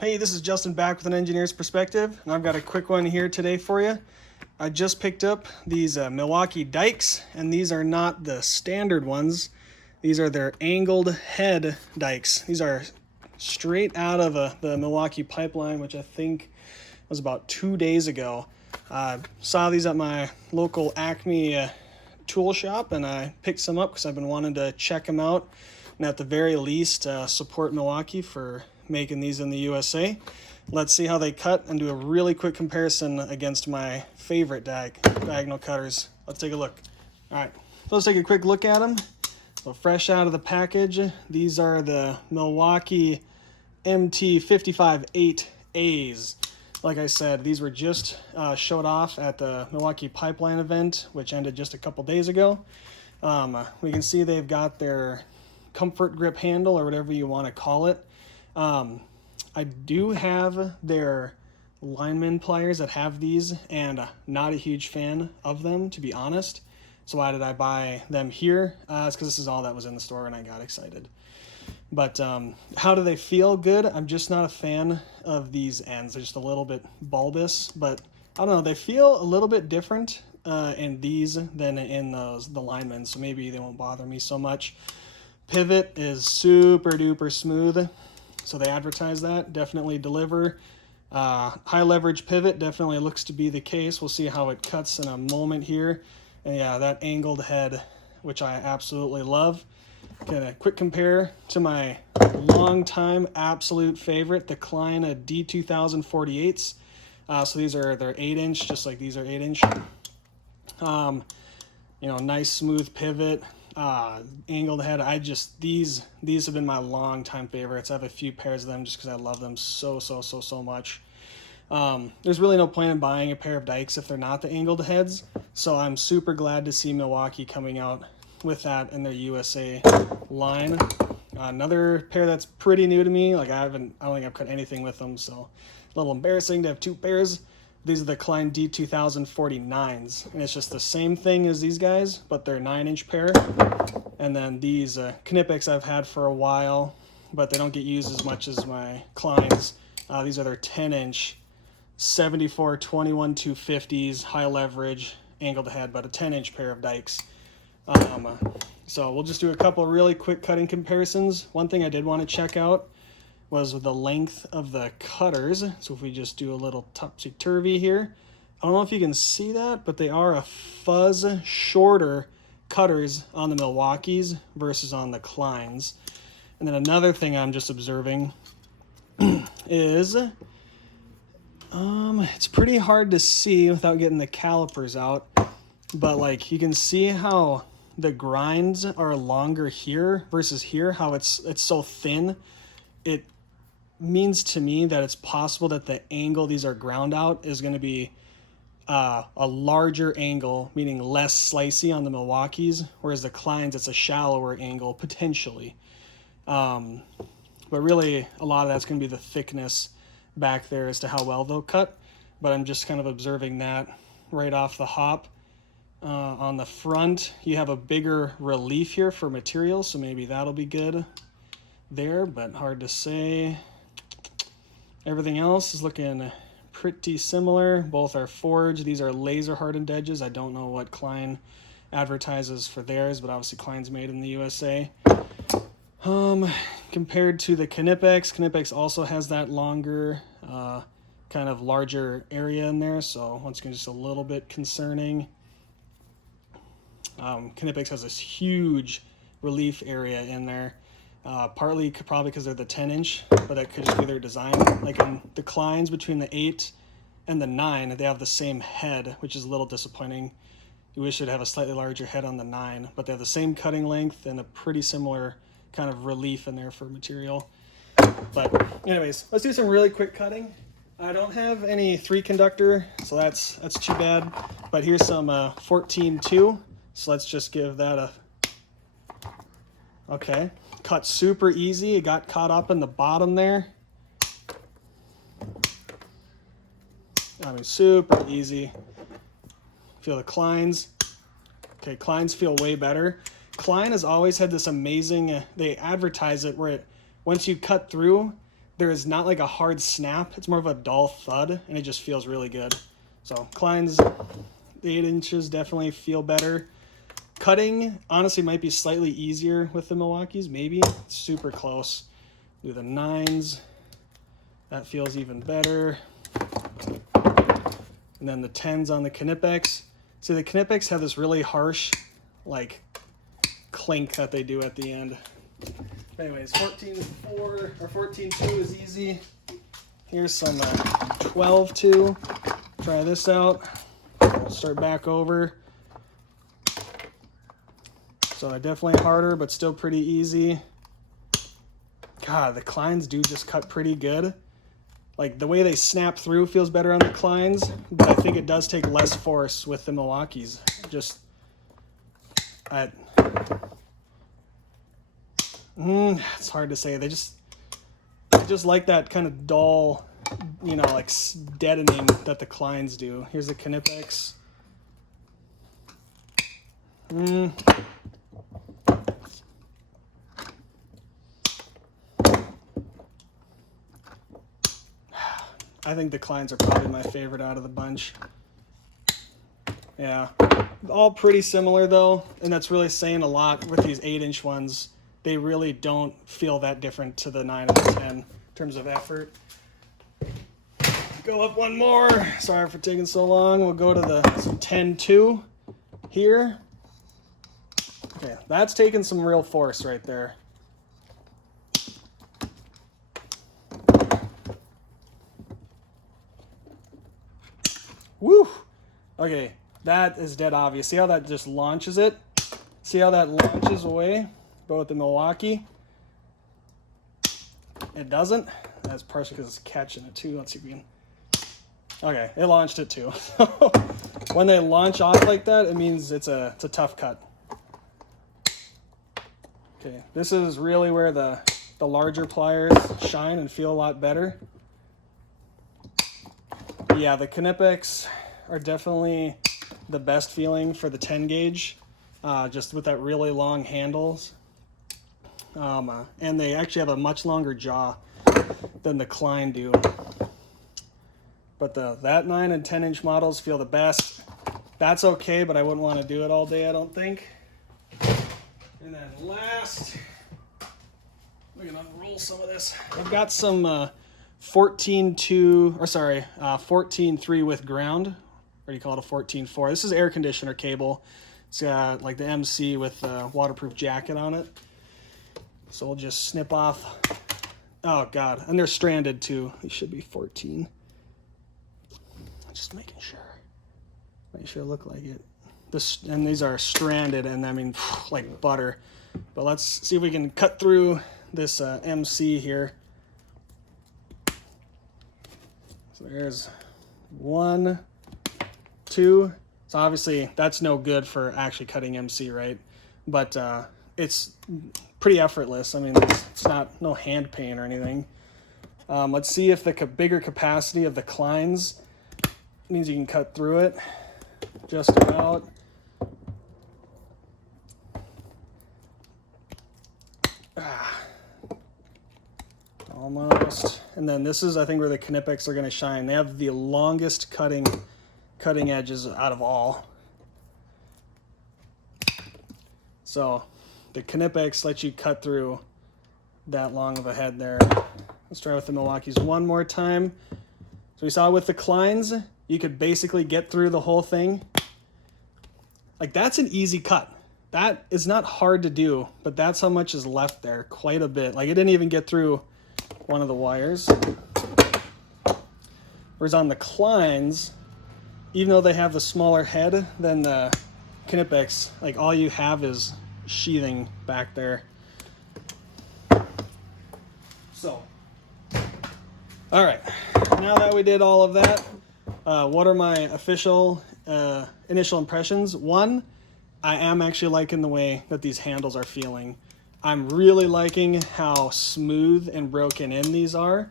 Hey, this is Justin back with an engineer's perspective, and I've got a quick one here today for you. I just picked up these Milwaukee dikes, and these are not the standard ones. These are their angled head dikes. These are straight out of the Milwaukee pipeline, which I think was about 2 days ago. I saw these at my local Acme tool shop, and I picked some up because I've been wanting to check them out, and at the very least support Milwaukee for making these in the USA. Let's see how they cut and do a really quick comparison against my favorite diagonal cutters. Let's take a look. All right, so let's take a quick look at them. So fresh out of the package, these are the Milwaukee MT558As. Like I said, these were just showed off at the Milwaukee Pipeline event, which ended just a couple days ago. We can see they've got their comfort grip handle, or whatever you want to call it. I do have their lineman pliers that have these, and not a huge fan of them, to be honest. So why did I buy them here? It's because this is all that was in the store and I got excited. But how do they feel? Good. I'm just not a fan of these ends. They're just a little bit bulbous, but I don't know. They feel a little bit different in these than in the linemen, so maybe they won't bother me so much. Pivot is super duper smooth. So they advertise that, definitely deliver. High leverage pivot definitely looks to be the case. We'll see how it cuts in a moment here. And yeah, that angled head, which I absolutely love. Get a quick compare to my longtime absolute favorite, the Klein D2048s. So these are, they're 8-inch, just like these are 8-inch. Nice smooth pivot. Angled head. These have been my long time favorites. I have a few pairs of them just because I love them so much. There's really no point in buying a pair of dikes if they're not the angled heads, so I'm super glad to see Milwaukee coming out with that in their USA line. Another pair that's pretty new to me, like I don't think I've cut anything with them, so a little embarrassing to have two pairs. These are the Klein D2049s, and it's just the same thing as these guys, but they're 9-inch pair. And then these Knipex I've had for a while, but they don't get used as much as my Kleins. These are their 10-inch 74-21-250s, high leverage, angled head, but a 10-inch pair of dikes. So we'll just do a couple really quick cutting comparisons. One thing I did want to check out was the length of the cutters. So if we just do a little topsy-turvy here, I don't know if you can see that, but they are a fuzz shorter cutters on the Milwaukees versus on the Kleins. And then another thing I'm just observing is it's pretty hard to see without getting the calipers out, but like you can see how the grinds are longer here versus here, how it's so thin. It means to me that it's possible that the angle these are ground out is going to be a larger angle, meaning less slicey on the Milwaukees, whereas the Kleins, it's a shallower angle potentially. But really a lot of that's going to be the thickness back there as to how well they'll cut. But I'm just kind of observing that right off the hop. On the front, you have a bigger relief here for material, so maybe that'll be good there, but hard to say. Everything else is looking pretty similar. Both are forged. These are laser hardened edges. I don't know what Klein advertises for theirs, but obviously Klein's made in the USA. Compared to the Knipex also has that longer, kind of larger area in there, so once again, just a little bit concerning. Knipex has this huge relief area in there. Partly probably because they're the 10-inch, but that could just be their design. Like in the Kleins, between the 8 and the 9, they have the same head, which is a little disappointing. You wish it'd have a slightly larger head on the 9, but they have the same cutting length and a pretty similar kind of relief in there for material. But anyways, let's do some really quick cutting. I don't have any 3-conductor, so that's too bad. But here's some 14-2, so let's just give that a... Okay. Cut super easy. It got caught up in the bottom there. I mean, super easy. Feel the Kleins. Okay, Kleins feel way better. Klein has always had this amazing, they advertise it where once you cut through, there is not like a hard snap. It's more of a dull thud, and it just feels really good. So Klein's, the 8 inches definitely feel better. Cutting, honestly, might be slightly easier with the Milwaukees, maybe. It's super close. Do the 9s. That feels even better. And then the 10s on the Knipex. See, the Knipex have this really harsh, like, clink that they do at the end. Anyways, 14.4 or 14.2 is easy. Here's some 12.2. Try this out. We'll start back over. So they're definitely harder, but still pretty easy. God, the Kleins do just cut pretty good. Like, the way they snap through feels better on the Kleins, but I think it does take less force with the Milwaukees. Just, it's hard to say. They just like that kind of dull, you know, like deadening that the Kleins do. Here's the Knipex. I think the Kleins are probably my favorite out of the bunch. Yeah, all pretty similar though, and that's really saying a lot with these 8-inch ones. They really don't feel that different to the 9 and the 10 in terms of effort. Go up one more. Sorry for taking so long. We'll go to the 10.2 here. Okay, that's taking some real force right there. Woo! Okay, that is dead obvious. See how that just launches it? See how that launches away? But with the Milwaukee, it doesn't. That's partially because it's catching it too. Let's see if we can. Okay, it launched it too. When they launch off like that, it means it's a tough cut. Okay, this is really where the larger pliers shine and feel a lot better. Yeah, the Knipex are definitely the best feeling for the 10 gauge, just with that really long handles. And they actually have a much longer jaw than the Klein do. But that 9 and 10 inch models feel the best. That's okay, but I wouldn't want to do it all day, I don't think. And then last, we're gonna unroll some of this. I've got some 14.3 with ground. Or do you call it a 14.4? This is air conditioner cable. It's got like the MC with a waterproof jacket on it. So we'll just snip off. Oh God, and they're stranded too. These should be 14. Just making sure. Make sure it look like it. And these are stranded, and I mean like butter. But let's see if we can cut through this MC here. So there's 1, 2. So obviously that's no good for actually cutting MC, right? But it's pretty effortless. I mean, it's not no hand pain or anything. Let's see if the bigger capacity of the Kleins means you can cut through it. Just about. Almost. And then this is, I think, where the Knipex are going to shine. They have the longest cutting edges out of all. So the Knipex lets you cut through that long of a head there. Let's try with the Milwaukees one more time. So we saw with the Kleins, you could basically get through the whole thing. Like, that's an easy cut. That is not hard to do, but that's how much is left there, quite a bit. Like, it didn't even get through one of the wires. Whereas on the Kleins, even though they have the smaller head than the Knipex, like, all you have is sheathing back there. So, all right, now that we did all of that, what are my official initial impressions? One, I am actually liking the way that these handles are feeling. I'm really liking how smooth and broken in these are.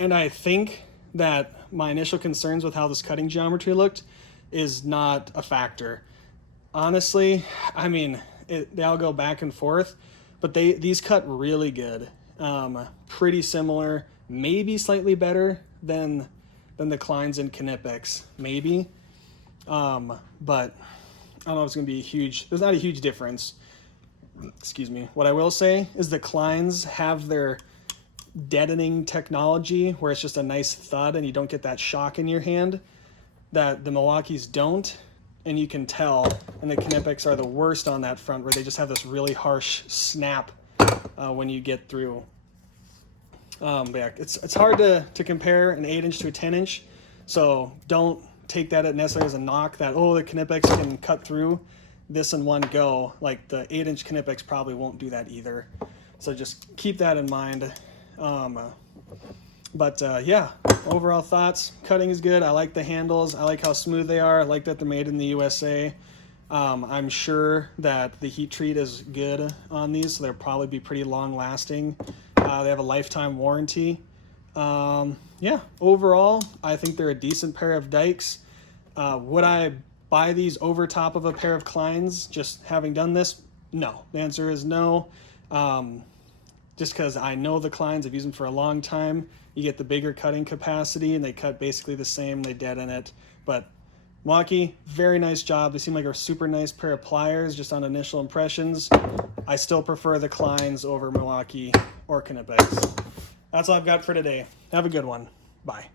And I think that my initial concerns with how this cutting geometry looked is not a factor. Honestly, I mean, they all go back and forth, but these cut really good. Pretty similar, maybe slightly better than the Kleins and Knipex, maybe. But I don't know if it's going to be huge. There's not a huge difference. Excuse me. What I will say is the Kleins have their deadening technology where it's just a nice thud and you don't get that shock in your hand that the Milwaukees don't, and you can tell. And the Knipex are the worst on that front, where they just have this really harsh snap when you get through. But yeah, it's hard to compare an 8-inch to a 10-inch, so don't take that necessarily as a knock that, oh, the Knipex can cut through this in one go. Like, the 8-inch Knipex probably won't do that either. So just keep that in mind. Yeah, overall thoughts, cutting is good. I like the handles. I like how smooth they are. I like that they're made in the USA. I'm sure that the heat treat is good on these, so they'll probably be pretty long lasting. They have a lifetime warranty. Yeah, overall, I think they're a decent pair of dikes. Would I buy these over top of a pair of Kleins just having done this? No. The answer is no. Just because I know the Kleins, I've used them for a long time. You get the bigger cutting capacity, and they cut basically the same. They deaden it. But Milwaukee, very nice job. They seem like a super nice pair of pliers just on initial impressions. I still prefer the Kleins over Milwaukee or Knipex. That's all I've got for today. Have a good one. Bye.